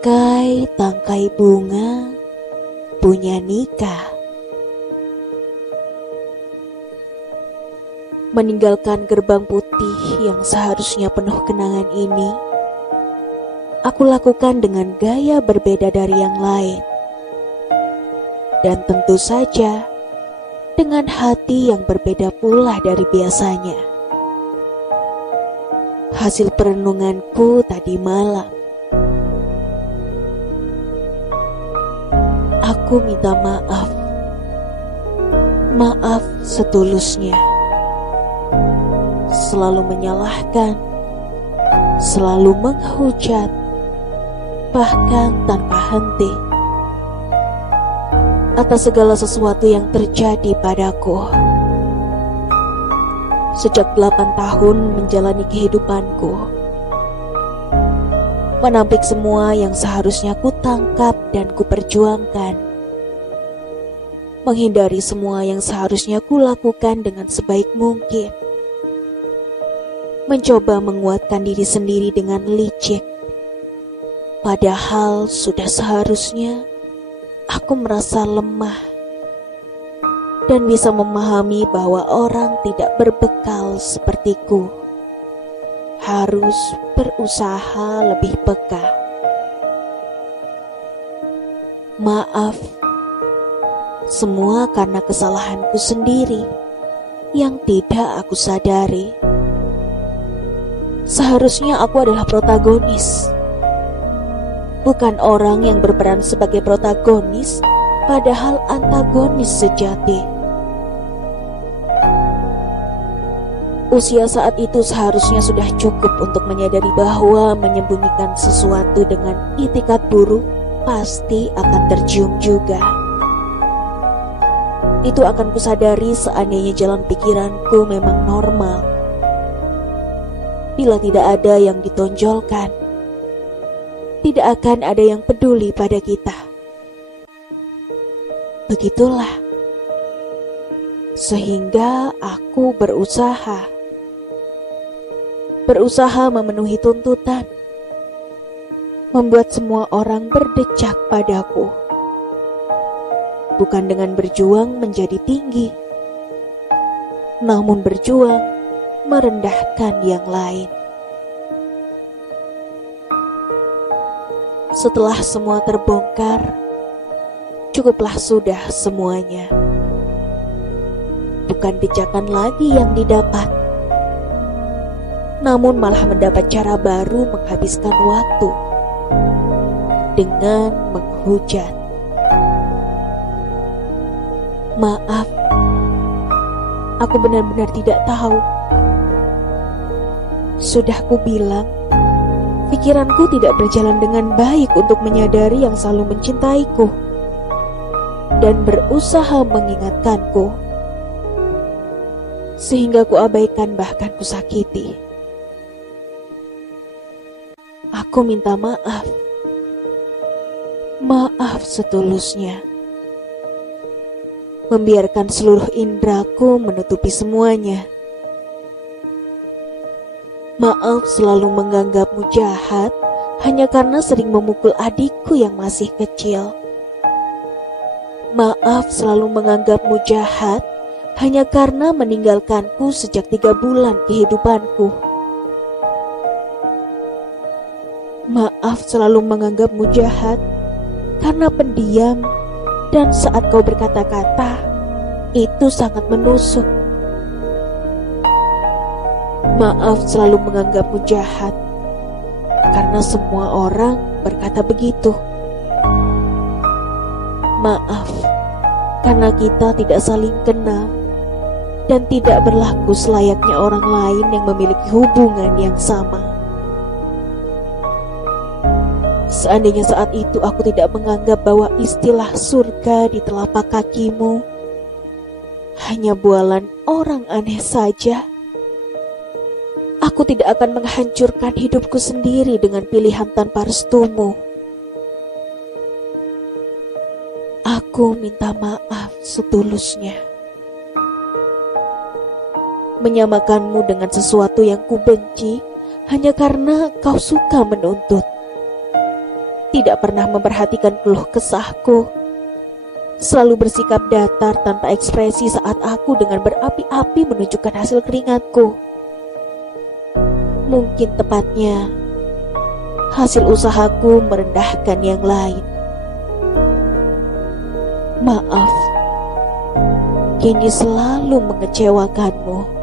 Tangkai-tangkai bunga punya nikah. Meninggalkan gerbang putih yang seharusnya penuh kenangan ini, aku lakukan dengan gaya berbeda dari yang lain. Dan tentu saja, dengan hati yang berbeda pula dari biasanya. Hasil perenunganku tadi malam. Aku minta maaf. Maaf setulusnya. Selalu menyalahkan, selalu menghujat, bahkan tanpa henti, atas segala sesuatu yang terjadi padaku. Sejak 8 tahun menjalani kehidupanku, menampik semua yang seharusnya ku tangkap dan ku perjuangkan, menghindari semua yang seharusnya ku lakukan dengan sebaik mungkin, mencoba menguatkan diri sendiri dengan licik, padahal sudah seharusnya aku merasa lemah dan bisa memahami bahwa orang tidak berbekal sepertiku harus berusaha lebih peka. Maaf, semua karena kesalahanku sendiri yang tidak aku sadari. Seharusnya aku adalah protagonis, bukan orang yang berperan sebagai protagonis, padahal antagonis sejati. Usia saat itu seharusnya sudah cukup untuk menyadari bahwa menyembunyikan sesuatu dengan itikat buruk pasti akan tercium juga. Itu akan kusadari seandainya jalan pikiranku memang normal. Bila tidak ada yang ditonjolkan, tidak akan ada yang peduli pada kita. Begitulah. Sehingga aku berusaha memenuhi tuntutan, membuat semua orang berdecak padaku. Bukan dengan berjuang menjadi tinggi, namun berjuang merendahkan yang lain. Setelah semua terbongkar, cukuplah sudah semuanya. Bukan dejakan lagi yang didapat, namun malah mendapat cara baru menghabiskan waktu dengan menghujat. Maaf, aku benar-benar tidak tahu. Sudah kubilang, pikiranku tidak berjalan dengan baik untuk menyadari yang selalu mencintaiku dan berusaha mengingatkanku, sehingga kuabaikan bahkan kusakiti. Aku minta maaf. Maaf setulusnya. Membiarkan seluruh indraku menutupi semuanya. Maaf selalu menganggapmu jahat hanya karena sering memukul adikku yang masih kecil. Maaf selalu menganggapmu jahat hanya karena meninggalkanku sejak 3 bulan kehidupanku. Maaf selalu menganggapmu jahat karena pendiam dan saat kau berkata-kata itu sangat menusuk. Maaf selalu menganggapmu jahat karena semua orang berkata begitu. Maaf karena kita tidak saling kenal dan tidak berlaku selayaknya orang lain yang memiliki hubungan yang sama. Seandainya saat itu aku tidak menganggap bahwa istilah surga di telapak kakimu hanya bualan orang aneh saja, aku tidak akan menghancurkan hidupku sendiri dengan pilihan tanpa restumu. Aku minta maaf setulusnya. Menyamakanmu dengan sesuatu yang kubenci hanya karena kau suka menuntut. tidak pernah memperhatikan keluh kesahku, selalu bersikap datar tanpa ekspresi saat aku dengan berapi-api menunjukkan hasil keringatku. Mungkin tepatnya, hasil usahaku merendahkan yang lain. Maaf, kini selalu mengecewakanmu.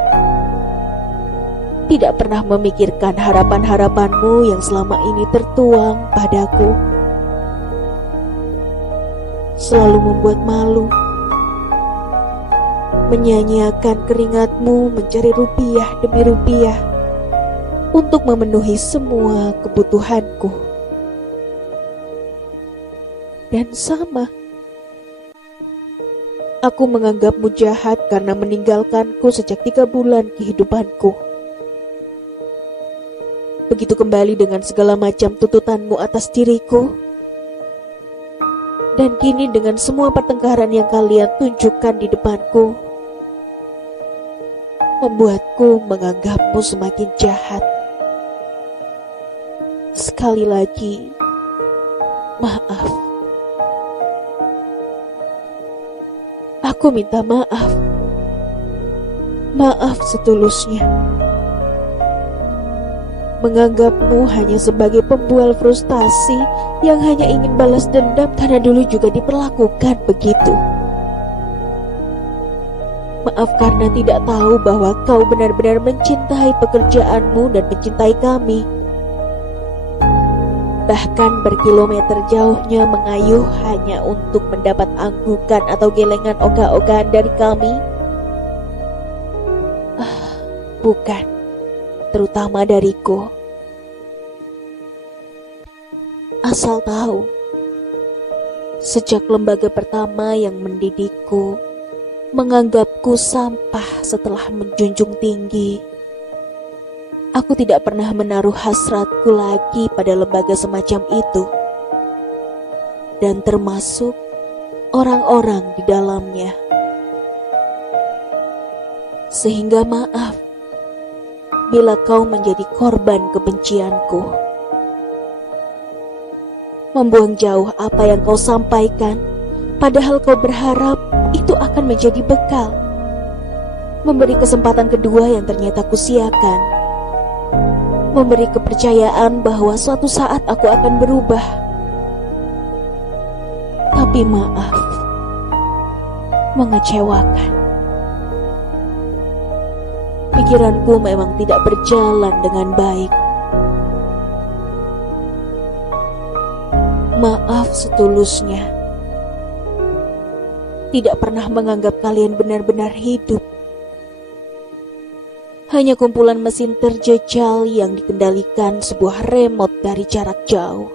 Tidak pernah memikirkan harapan-harapanmu yang selama ini tertuang padaku. Selalu membuat malu, menyanyiakan keringatmu mencari rupiah demi rupiah untuk memenuhi semua kebutuhanku. Dan sama, aku menganggapmu jahat karena meninggalkanku sejak 3 bulan kehidupanku. Begitu kembali dengan segala macam tuntutanmu atas diriku, dan kini dengan semua pertengkaran yang kalian tunjukkan di depanku, membuatku menganggapmu semakin jahat. Sekali lagi, maaf. Aku minta maaf. Maaf setulusnya. Menganggapmu hanya sebagai pembual frustasi yang hanya ingin balas dendam karena dulu juga diperlakukan begitu. Maaf karena tidak tahu bahwa kau benar-benar mencintai pekerjaanmu dan mencintai kami. Bahkan berkilometer jauhnya mengayuh hanya untuk mendapat anggukan atau gelengan ogah-ogahan dari kami. Bukan. Terutama dariku. Asal tahu, sejak lembaga pertama yang mendidikku menganggapku sampah setelah menjunjung tinggi, aku tidak pernah menaruh hasratku lagi pada lembaga semacam itu, dan termasuk orang-orang di dalamnya. Sehingga maaf bila kau menjadi korban kebencianku. Membuang jauh apa yang kau sampaikan, padahal kau berharap itu akan menjadi bekal. Memberi kesempatan kedua yang ternyata kusiakan. Memberi kepercayaan bahwa suatu saat aku akan berubah. Tapi maaf, mengecewakan. Pikiranku memang tidak berjalan dengan baik. Maaf setulusnya. Tidak pernah menganggap kalian benar-benar hidup. Hanya kumpulan mesin terjejal yang dikendalikan sebuah remote dari jarak jauh.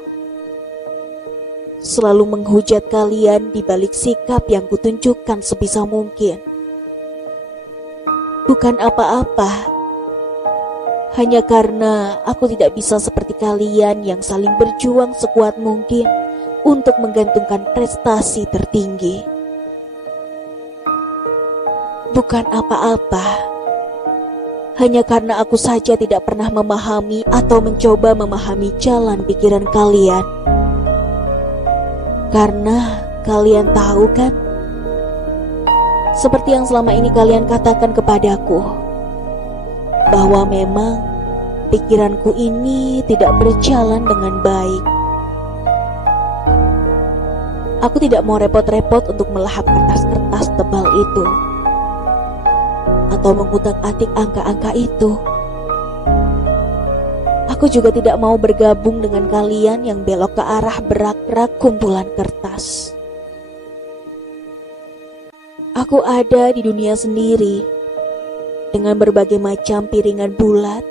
Selalu menghujat kalian di balik sikap yang kutunjukkan sebisa mungkin. Bukan apa-apa, hanya karena aku tidak bisa seperti kalian yang saling berjuang sekuat mungkin untuk menggantungkan prestasi tertinggi. Bukan apa-apa, hanya karena aku saja tidak pernah memahami atau mencoba memahami jalan pikiran kalian. Karena kalian tahu kan, seperti yang selama ini kalian katakan kepadaku, bahwa memang pikiranku ini tidak berjalan dengan baik. Aku tidak mau repot-repot untuk melahap kertas-kertas tebal itu, atau mengutak-atik angka-angka itu. Aku juga tidak mau bergabung dengan kalian yang belok ke arah berak-berak kumpulan kertas. Aku ada di dunia sendiri, dengan berbagai macam piringan bulat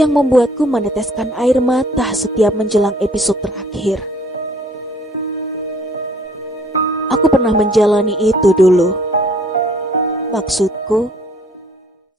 yang membuatku meneteskan air mata setiap menjelang episode terakhir. Aku pernah menjalani itu dulu. Maksudku,